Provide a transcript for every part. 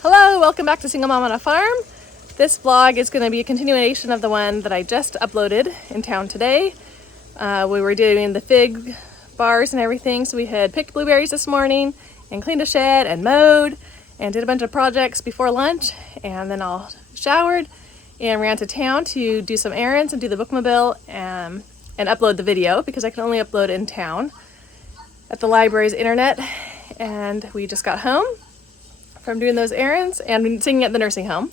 Hello, welcome back to Single Mom on a Farm. This vlog is going to be a continuation of the one that I just uploaded in town today. We were doing the fig bars and everything, so we had picked blueberries this morning and cleaned a shed and mowed and did a bunch of projects before lunch, and then all showered and ran to town to do some errands and do the bookmobile and upload the video because I can only upload in town at the library's internet. And we just got home from doing those errands and singing at the nursing home,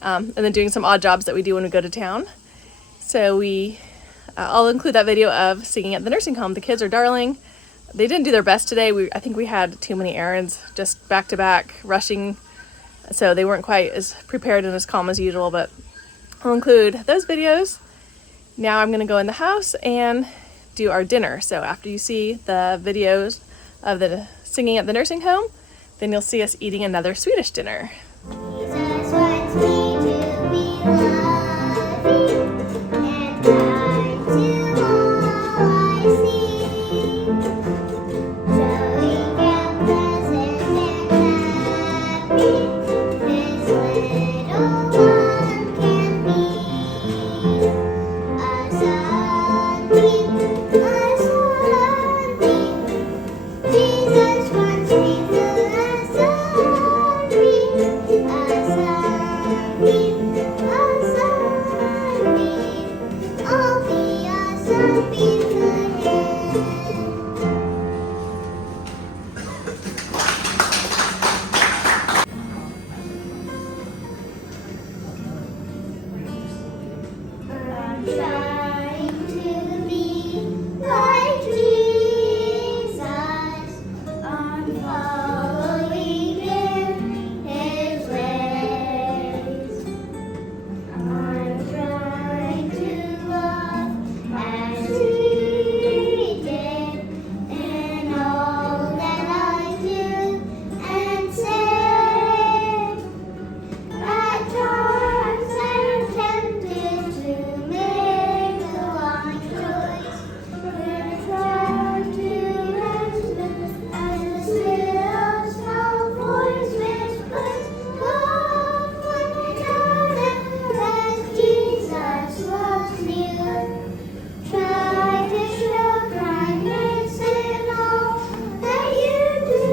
and then doing some odd jobs that we do when we go to town. So I'll include that video of singing at the nursing home. The kids are darling. They didn't do their best today. I think we had too many errands, just back to back, rushing. So they weren't quite as prepared and as calm as usual, but I'll include those videos. Now I'm gonna go in the house and do our dinner. So after you see the videos of the singing at the nursing home, then you'll see us eating another Swedish dinner. Jesus wants me to be loving and kind to all I see. Showing out pleasant and happy, this little one can be. A sunbeam, Jesus wants me to trying to be like Jesus. I'm following in His ways. I'm trying to love as He did in all that I do and say. At times I'm tempted to make the wrong choice, but try to answer as the still small voice whispers, love one another as Jesus loves you. Try to show kindness in all that you do.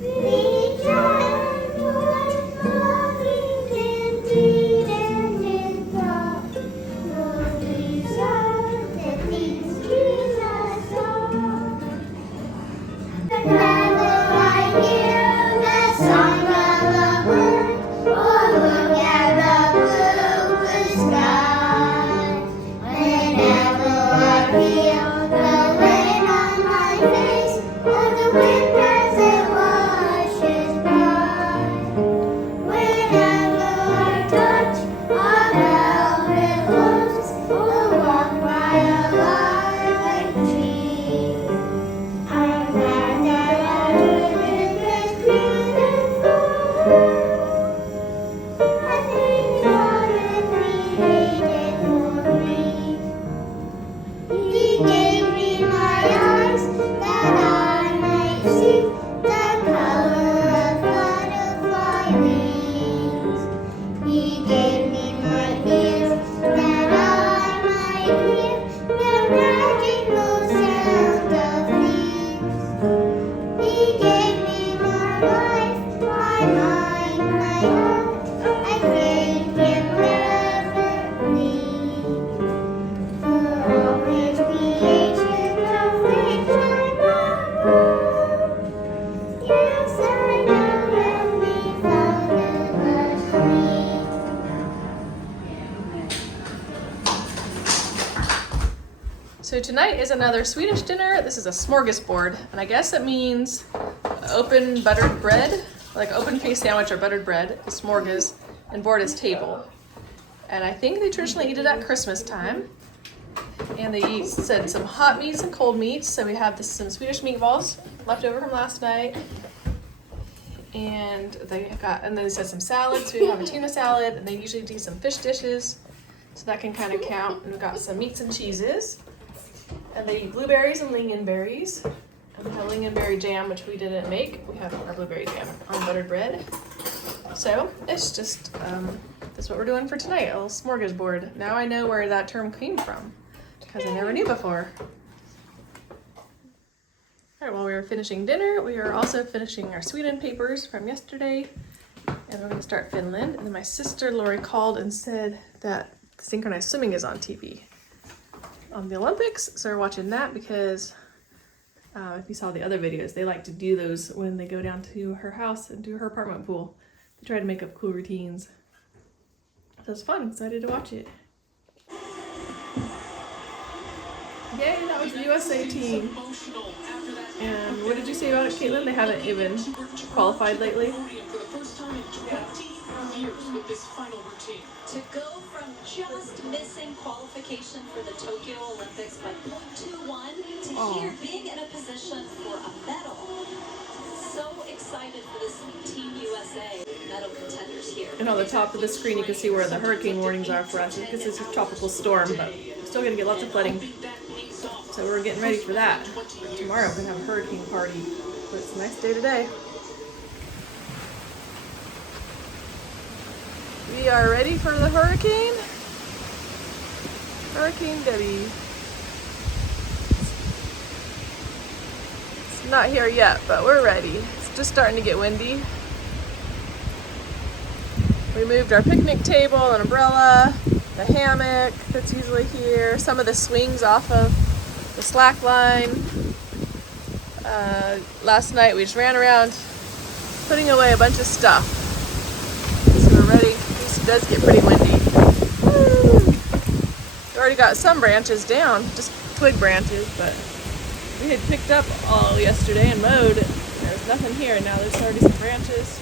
Be gentle and loving in deed and in thought. You'll deserve the things Jesus taught. Whenever I hear the song of a bird or look at the blue sky, whenever I feel the rain on my face or the wind as it washes by, whenever I touch a velvet rose or walk by a lilac tree, I'm glad that I live this beautiful. I thank God that He created for me. He gave me my eyes that I might see the color of butterfly wings. He gave me my ears that I might hear the magical sound of things. He gave me my life, my mind, my heart. I thank Him reverently for all His creation of which I'm a part. Yes, I know Heavenly Father loves me. So tonight is another Swedish dinner. This is a smorgasbord, and I guess it means open buttered bread, like open faced sandwich or buttered bread, a smorgas, and board is table. And I think they traditionally eat it at Christmas time. And they said some hot meats and cold meats. So we have some Swedish meatballs left over from last night. And then they said some salads. So we have a tuna salad, and they usually do some fish dishes. So that can kind of count. And we've got some meats and cheeses. And they eat blueberries and lingonberries. And we have lingonberry jam, which we didn't make. We have our blueberry jam on buttered bread. So it's just, that's what we're doing for tonight, a little smorgasbord. Now I know where that term came from, because I never knew before. All right, while we were finishing dinner, we are also finishing our Sweden papers from yesterday, and we're gonna start Finland. And then my sister Lori called and said that synchronized swimming is on TV on the Olympics, so we're watching that because if you saw the other videos, they like to do those when they go down to her house and do her apartment pool. They try to make up cool routines. So it's fun, excited to watch it. Yay, that was the USA team. And what did you say about it, Caitlin? They haven't even qualified lately. To go from just missing qualification for the Tokyo Olympics by 0.21 to here being in a position for a medal. So excited for this Team USA medal contenders here. And on the top of the screen you can see where the hurricane warnings are for us because it's a tropical storm, but we're still gonna get lots of flooding. So we're getting ready for that. Tomorrow we're gonna have a hurricane party. But it's a nice day today. We are ready for the hurricane. Hurricane Debby. It's not here yet, but we're ready. It's just starting to get windy. We moved our picnic table and umbrella, the hammock that's usually here, some of the swings off of the slack line. Last night we just ran around putting away a bunch of stuff. So we're ready. It does get pretty windy. Woo! We already got some branches down, just twig branches, but we had picked up all yesterday and mowed. There's nothing here. Now there's already some branches.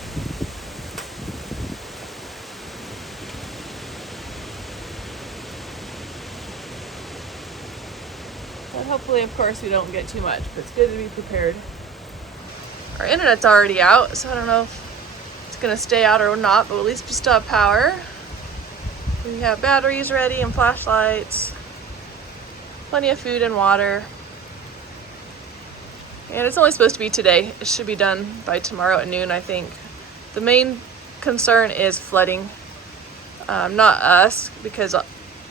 But hopefully, of course, we don't get too much, but it's good to be prepared. Our internet's already out, so I don't know if it's gonna stay out or not, but at least we still have power. We have batteries ready and flashlights, plenty of food and water. And it's only supposed to be today. It should be done by tomorrow at noon, I think. The main concern is flooding. Not us, because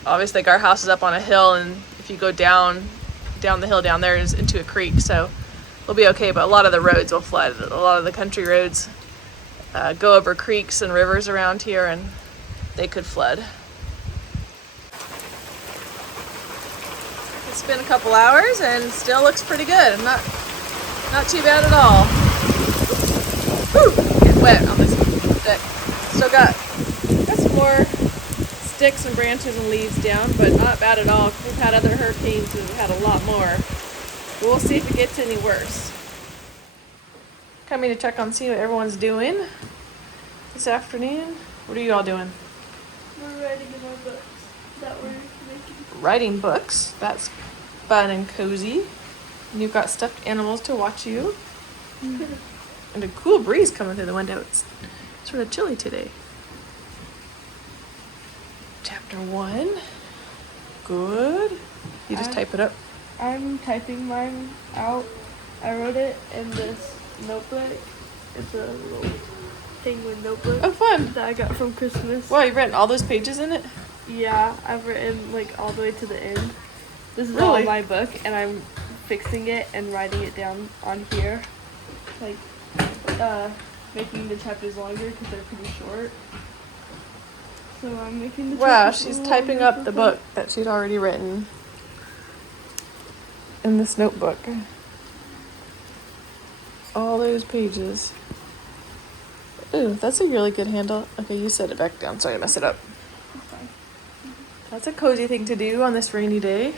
obviously like our house is up on a hill, and if you go down the hill down there is into a creek, so we'll be okay, but a lot of the roads will flood. A lot of the country roads go over creeks and rivers around here, and they could flood. It's been a couple hours and still looks pretty good. Not too bad at all. Whew, get wet on this deck. Still got some more sticks and branches and leaves down, but not bad at all. We've had other hurricanes and we've had a lot more. We'll see if it gets any worse. Coming to check on see what everyone's doing this afternoon. What are you all doing? We're writing in our books that we're making. Writing books. That's fun and cozy. And you've got stuffed animals to watch you. And a cool breeze coming through the window. It's sort of chilly today. Chapter 1. Good. You just type it up. I'm typing mine out. I wrote it in this notebook. It's a little penguin notebook. Oh, fun. That I got from Christmas. Wow, you've written all those pages in it? Yeah, I've written like all the way to the end. This is Really? all my book, and I'm fixing it and writing it down on here. Like, making the chapters longer because they're pretty short. So I'm making the Wow, chapters she's a typing little up the book that she'd already written in this notebook. All those pages. Ooh, that's a really good handle. Okay, you set it back down. Sorry to mess it up. Okay. That's a cozy thing to do on this rainy day.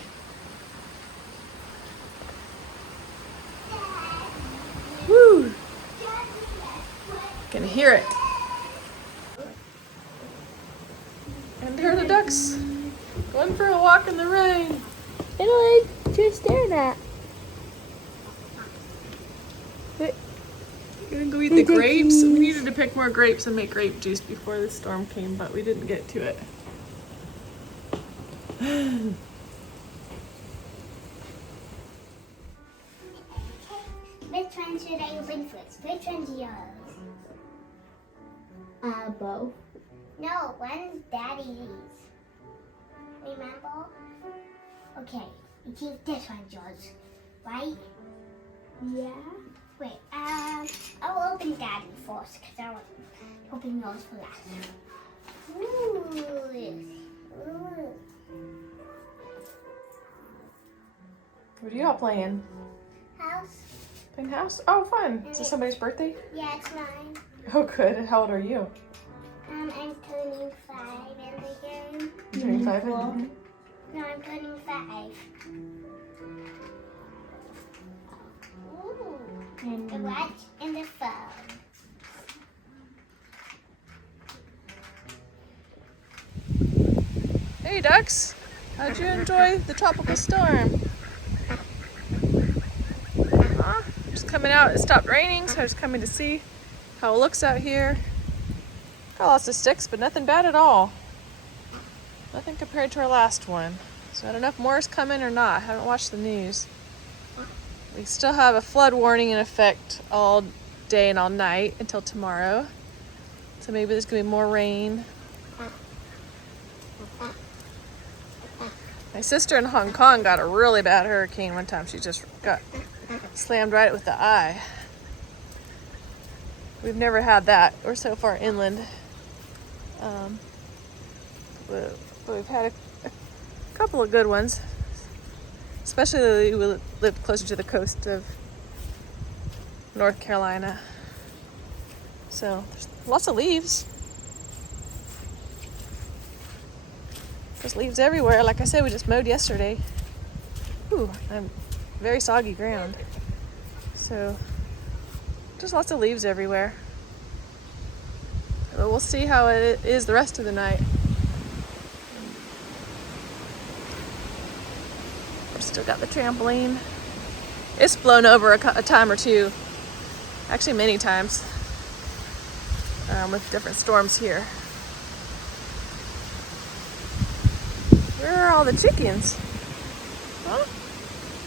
Woo! Can hear it. And here are the ducks going for a walk in the rain. Italy, what you're staring at? We're gonna go eat the grapes. We needed to pick more grapes and make grape juice before the storm came, but we didn't get to it. Which one should I open first? Which one's yours? both? No, one's Daddy's. Remember? Okay, you keep this one, George. Right? Yeah. Wait, I'll open Daddy first because I want to open yours for last. Ooh. What are you all playing? House? Playing house? Oh, fun. Is it somebody's birthday? Yeah, it's mine. Oh, good. How old are you? I'm turning 5 in the game. You're turning 5? Well, No, I'm turning 5. Ooh. The watch and the phone. Hey, ducks. How'd you enjoy the tropical storm? Huh? Just coming out. It stopped raining, so I was coming to see how it looks out here. Got lots of sticks, but nothing bad at all. Nothing compared to our last one. So I don't know if more is coming or not. I haven't watched the news. We still have a flood warning in effect all day and all night until tomorrow. So maybe there's going to be more rain. My sister in Hong Kong got a really bad hurricane one time. She just got slammed right with the eye. We've never had that. We're so far inland. But we've had a couple of good ones. Especially we lived closer to the coast of North Carolina. So there's lots of leaves. There's leaves everywhere. Like I said, we just mowed yesterday. Ooh, I'm very soggy ground. So just lots of leaves everywhere. But we'll see how it is the rest of the night. We've still got the trampoline. It's blown over a time or two. Actually, many times. With different storms here. Where are all the chickens? Huh?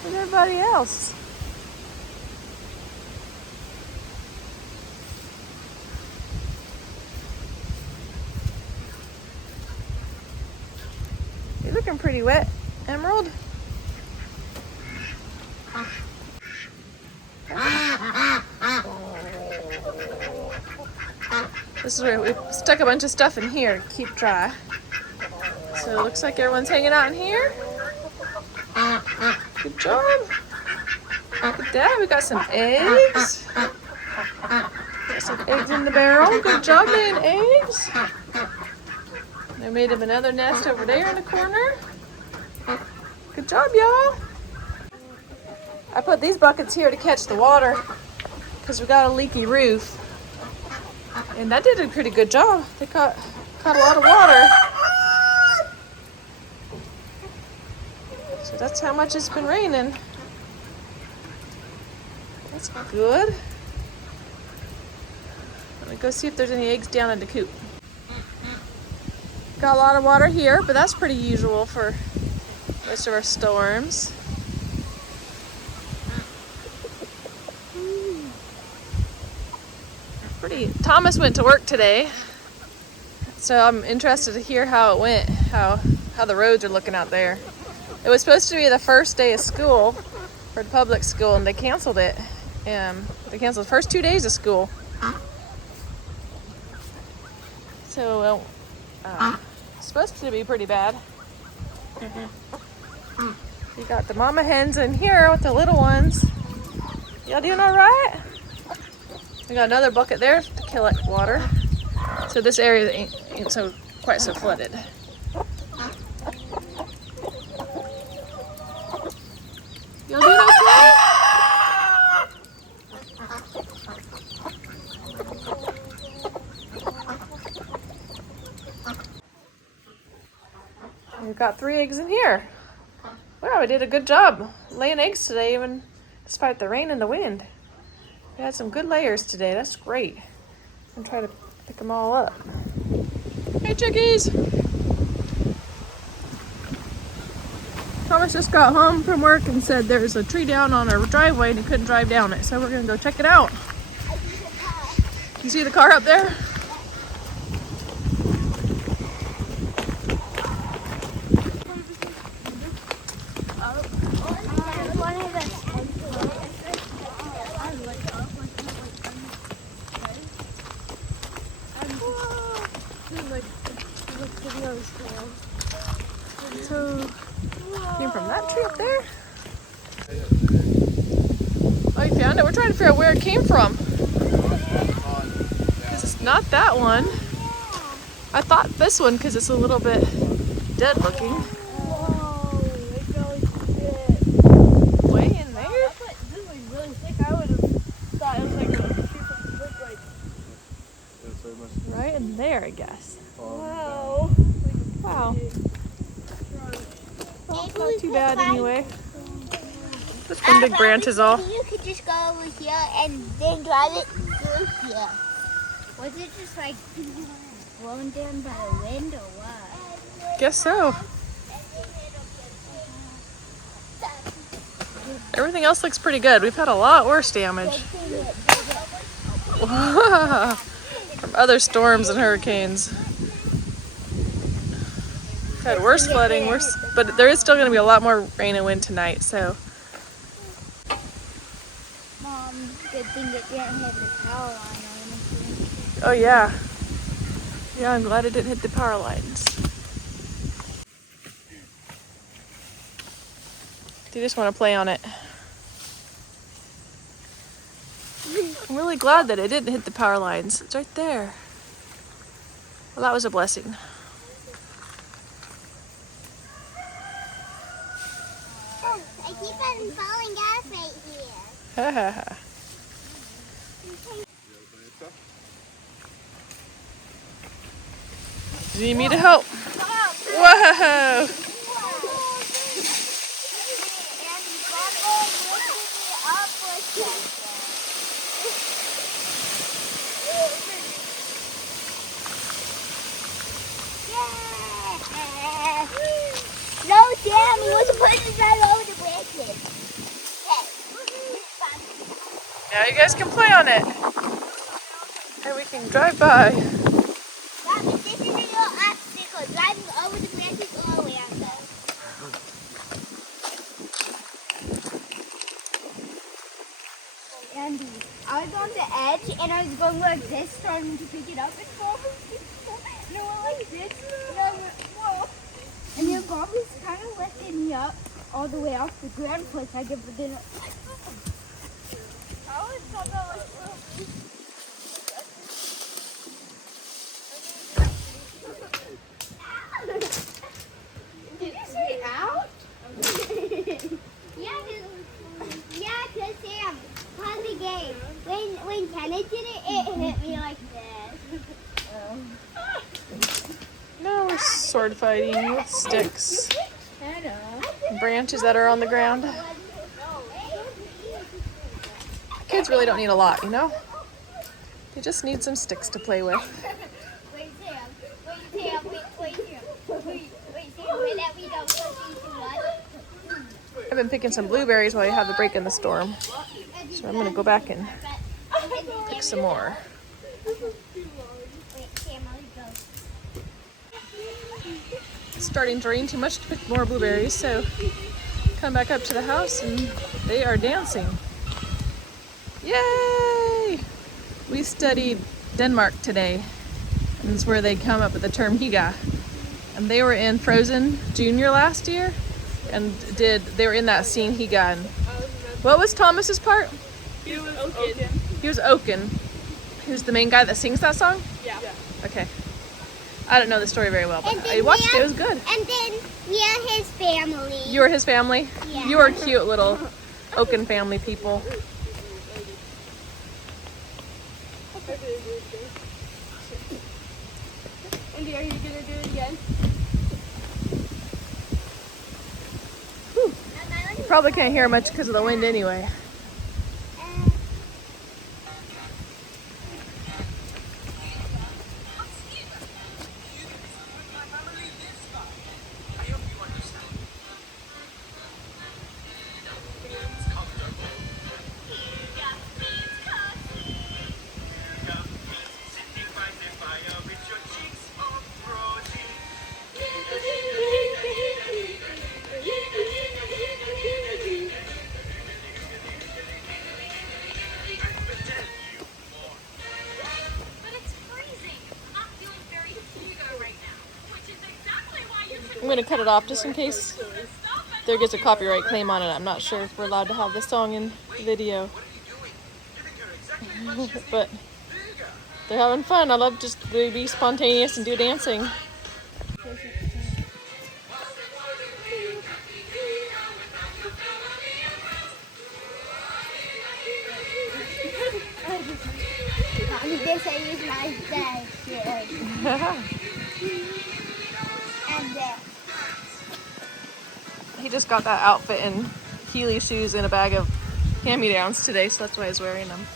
Where's everybody else? You're looking pretty wet, Emerald. This is where we stuck a bunch of stuff in here to keep dry. So it looks like everyone's hanging out in here. Good job. Look at that, we got some eggs. Got some eggs in the barrel. Good job laying eggs. I made him another nest over there in the corner. Good job, y'all. I put these buckets here to catch the water because we got a leaky roof. And that did a pretty good job. They caught a lot of water. So that's how much it's been raining. That's good. Let me go see if there's any eggs down in the coop. Got a lot of water here, but that's pretty usual for most of our storms. Thomas went to work today, so I'm interested to hear how it went, how the roads are looking out there. It was supposed to be the first day of school for the public school, and they canceled it. They canceled the first 2 days of school. So it's supposed to be pretty bad. We got the mama hens in here with the little ones. Y'all doing all right? We got another bucket there to collect water. So this area ain't quite so flooded. Y'all doing okay? We've got 3 eggs in here. Wow, we did a good job laying eggs today, even despite the rain and the wind. We had some good layers today. That's great. I'm trying to pick them all up. Hey, chickies! Thomas just got home from work and said there's a tree down on our driveway and he couldn't drive down it. So we're gonna go check it out. You see the car up there? tree up there? Oh, you found it? We're trying to figure out where it came from. Because it's not that one. I thought this one because it's a little bit dead looking. Whoa, it goes thick. Way in there? I thought this was really thick. I would have thought it was like a super thick, like. Right in there, I guess. Wow. Wow. Well, it's not too bad anyway. Just one big branch is all. You could just go over here and then drive it through here. Was it just like blown down by the wind or what? Guess so. Everything else looks pretty good. We've had a lot worse damage. From other storms and hurricanes. We've had worse flooding, but there is still going to be a lot more rain and wind tonight, so. Mom, good thing it didn't hit the power line or anything. Oh yeah. Yeah, I'm glad it didn't hit the power lines. Do you just want to play on it? I'm really glad that it didn't hit the power lines. It's right there. Well, that was a blessing. Oh, I keep on falling gas right here. Ha ha ha. Do you need me to help? Whoa! No, Sam, he wasn't putting his right over the branches. Now you guys can play on it. And we can drive by. This is a little obstacle, driving over the branches all the way out there. Andy, I was on the edge and I was going like this, trying to pick it up and fall. And I went like this, and I went, whoa. And your mom was kind of lifting me up all the way off the ground for a second, but then I always thought that was so. Did you say out? Yeah, cause Sam, pause the game. When Kenneth did it, it hit me like this. No, we're sword fighting with sticks. Branches that are on the ground. Kids really don't need a lot, you know? They just need some sticks to play with. Wait, Sam. Wait, let me go. I've been picking some blueberries while I have the break in the storm. So I'm gonna go back and pick some more. It's starting to rain too much to pick more blueberries, so come back up to the house and they are dancing. Yay! We studied Denmark today. And it's where they come up with the term higa. And they were in Frozen Junior last year and they were in that scene higa. And what was Thomas's part? He was Oaken. He was Oaken. He was the main guy that sings that song? Yeah. Okay. I don't know the story very well, but And then I watched it. we It was good. And then we are his family. You were his family? Yeah. You were cute little Oaken family people. Andy, are you gonna do it again? You probably can't hear much because of the wind anyway. I'm gonna cut it off just in case there gets a copyright claim on it. I'm not sure if we're allowed to have this song in the video. But they're having fun. I love just to be spontaneous and do dancing. This I use my bag. And He just got that outfit and Heely shoes in a bag of hand-me-downs today, so that's why he's wearing them.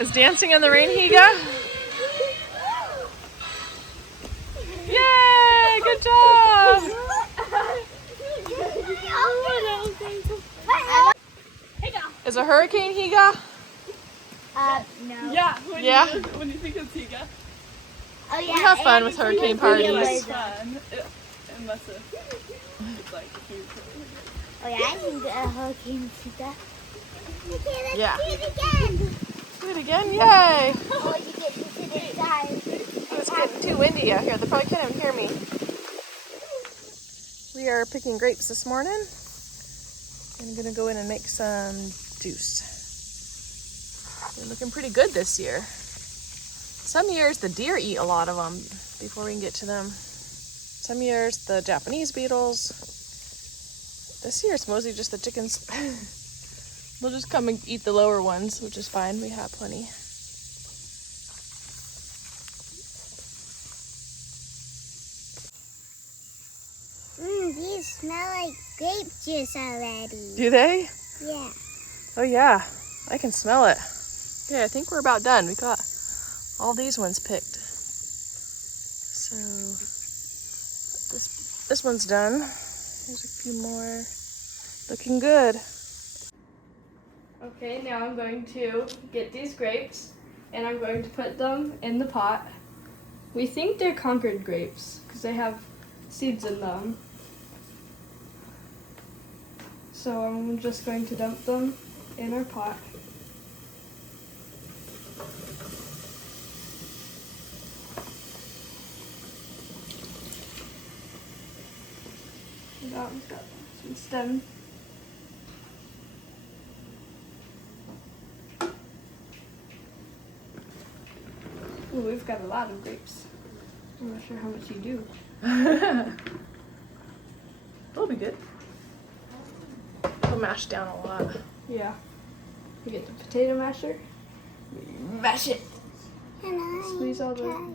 Is dancing in the rain, Higa? Yay! Good job! Is a hurricane, Higa? no. Yeah. Yeah. When you think of Tiga, Oh yeah. We have fun and with it's hurricane really parties. it's fun. Unless it's like huge. Oh yeah, I think a hurricane Sita. Okay, let's Yeah. do it again. Do it again? Yay! Oh, you get to sit inside. It's getting too windy out here. They probably can't even hear me. We are picking grapes this morning. I'm gonna go in and make some juice. They're looking pretty good this year. Some years the deer eat a lot of them before we can get to them. Some years the Japanese beetles. This year it's mostly just the chickens. They'll just come and eat the lower ones, which is fine. We have plenty. These smell like grape juice already. Do they? Yeah. Oh yeah, I can smell it. Okay, I think we're about done. We got all these ones picked. So this one's done. There's a few more. Looking good. Okay, now I'm going to get these grapes and I'm going to put them in the pot. We think they're Concord grapes because they have seeds in them. So I'm just going to dump them in our pot. And that one's got some stem. Ooh, we've got a lot of grapes. I'm not sure how much you do. That'll be good. It'll mash down a lot. Yeah. We get the potato masher. Mash it. Squeeze all the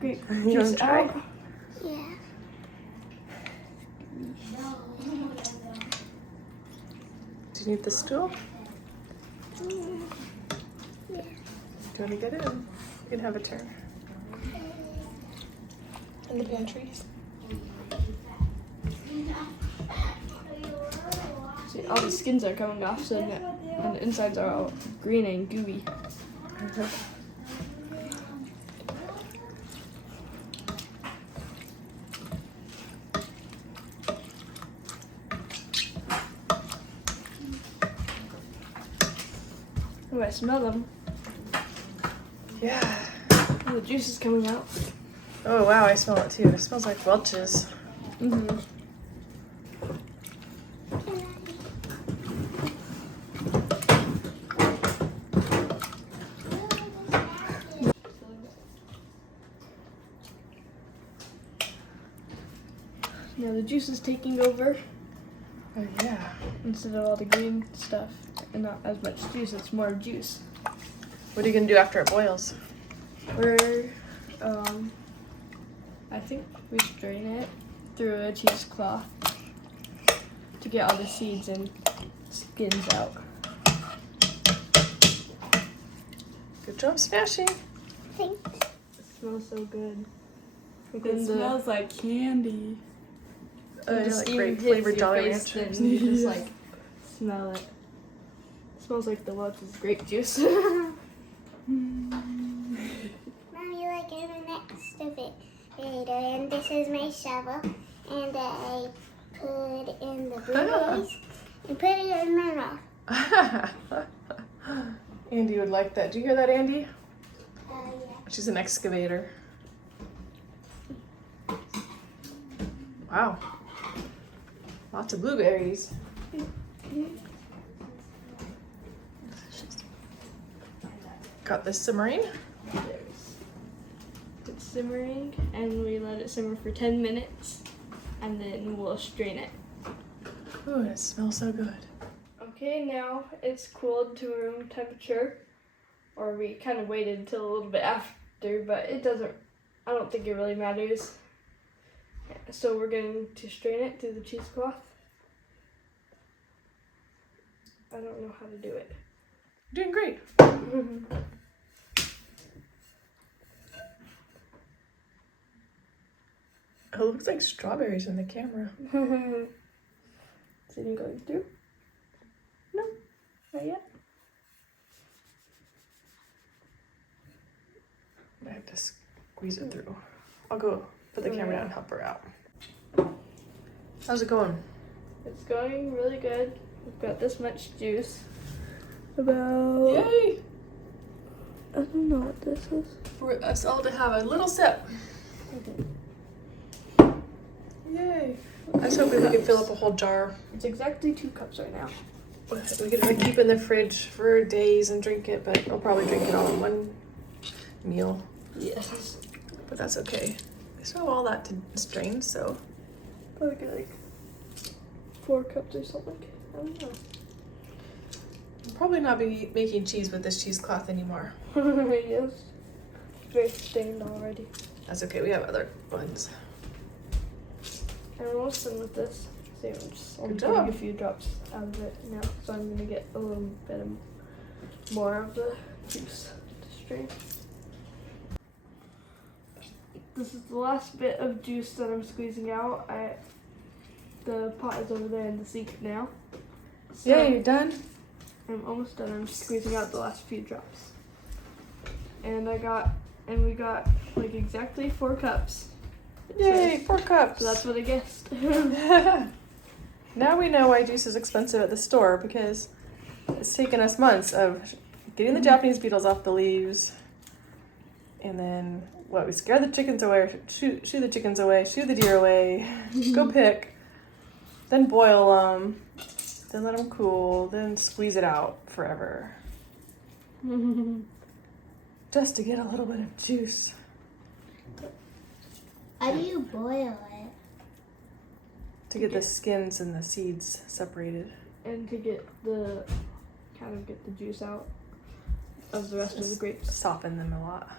grape You wanna juice try? out. Yeah. Do you need the stool? Yeah. Do you want to get in? You can have a turn. In the pantry. See, all the skins are coming off, so and the insides are all green and gooey. Oh, I smell them. Yeah. Oh, the juice is coming out. Oh wow, I smell it too. It smells like Welch's. Mm-hmm. Now the juice is taking over. Oh yeah. instead of all the green stuff and not as much juice. It's more juice. What are you gonna do after it boils? We're, I think we strain it through a cheesecloth to get all the seeds and skins out. Good job smashing. Thanks. It smells so good. It smells like candy. Like grape flavored Jolly Ranchers. And you just like smell it. It smells like the Welch's grape juice. Mom, you like in the next of it later. And this is my shovel. And I put in the blueberries and put it in my mouth. Andy would like that. Do you hear that, Andy? Yeah. She's an excavator. Wow. Lots of blueberries. Got this simmering. It's simmering and we let it simmer for 10 minutes and then we'll strain it. Ooh, it smells so good. Okay, now it's cooled to room temperature, or we kind of waited until a little bit after, but it doesn't, I don't think it really matters. So we're going to strain it through the cheesecloth. I don't know how to do it. You're doing great. Oh, it looks like strawberries in the camera. Is it going through? No, not yet. I have to squeeze it through. I'll go put the camera down and help her out. How's it going? It's going really good. We've got this much juice. About, Yay! I don't know what this is. For us all to have a little sip. Yay! I was hoping we could fill up a whole jar. It's exactly 2 cups right now. We could keep in the fridge for days and drink it, but I'll probably drink it all in one meal. Yes. But that's okay. I still have all that to strain, so. Probably like 4 cups or something. I don't know. I'll probably not be making cheese with this cheesecloth anymore. Yes. Very stained already. That's okay, we have other ones. I'm almost done with this. So I'm just only Good putting job. a few drops out of it now. So I'm gonna get a little bit more of the juice to strain. This is the last bit of juice that I'm squeezing out. The pot is over there in the sink now. So Yeah, you're done? I'm almost done. I'm squeezing out the last few drops. And we got like exactly 4 cups. Yay, 4 cups. So that's what I guessed. Now we know why juice is expensive at the store, because it's taken us months of getting the Japanese beetles off the leaves, and then we scare the chickens away, shoo the chickens away, shoo the deer away, go pick, then boil them, then let them cool, then squeeze it out forever, just to get a little bit of juice. How do you boil it? To get the skins and the seeds separated. And to get the juice out of the rest of the grapes. Soften them a lot.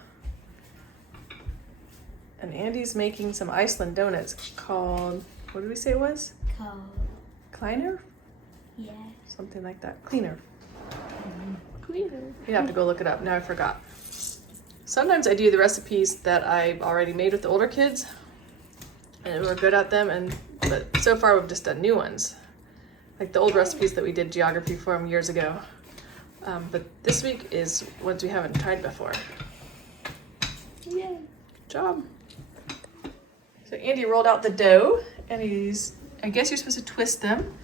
And Andy's making some Iceland donuts called, what did we say it was? Cold. Kleinur? Yeah. Something like that. Cleaner. Cleaner. You have to go look it up. Now I forgot. Sometimes I do the recipes that I've already made with the older kids, and we're good at them, but so far we've just done new ones. Like the old recipes that we did geography for them years ago. But this week is ones we haven't tried before. Yay. Good job. So Andy rolled out the dough, and I guess you're supposed to twist them.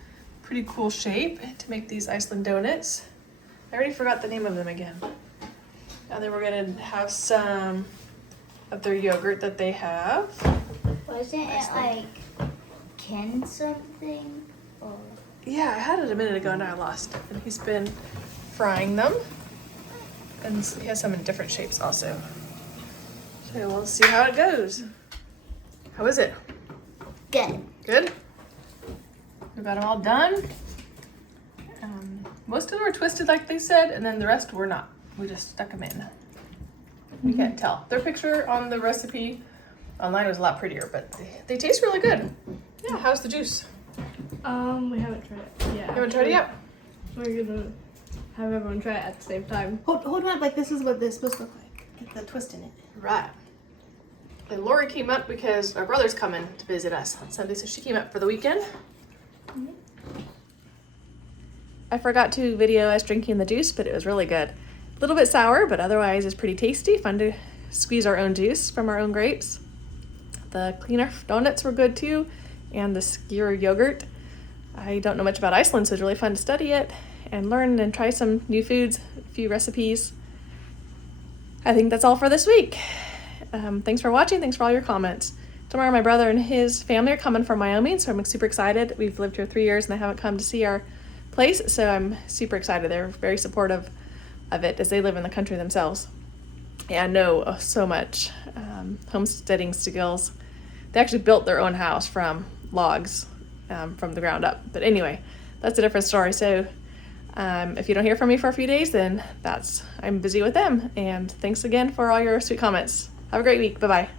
Pretty cool shape to make these Iceland donuts. I already forgot the name of them again. And then we're gonna have some of their yogurt that they have. Wasn't it like Ken something? Or Yeah, I had it a minute ago and I lost it. And he's been frying them. And he has some in different shapes also. So we'll see how it goes. How is it? good. Good? We got them all done. Most of them were twisted like they said, and then the rest were not. We just stuck them in. You can't tell. Their picture on the recipe online was a lot prettier, but they taste really good. Yeah, how's the juice? We haven't tried it. Yeah. You haven't tried it yet? We're gonna have everyone try it at the same time. Hold on up like this is what this is supposed to look like. Get the twist in it. Right. And Lori came up because our brother's coming to visit us on Sunday, so she came up for the weekend. I forgot to video us drinking the juice, but it was really good. A little bit sour, but otherwise it's pretty tasty. Fun to squeeze our own juice from our own grapes. The Kleinur donuts were good too, and the skyr yogurt. I don't know much about Iceland, so it's really fun to study it and learn and try some new foods, a few recipes. I think that's all for this week. Thanks for watching. Thanks for all your comments. Tomorrow my brother and his family are coming from Wyoming, so I'm super excited. We've lived here 3 years and they haven't come to see our place, so I'm super excited. They're very supportive of it as they live in the country themselves. Yeah, I know so much homesteading skills. They actually built their own house from logs from the ground up. But anyway, that's a different story. So if you don't hear from me for a few days, then I'm busy with them. And thanks again for all your sweet comments. Have a great week. Bye-bye.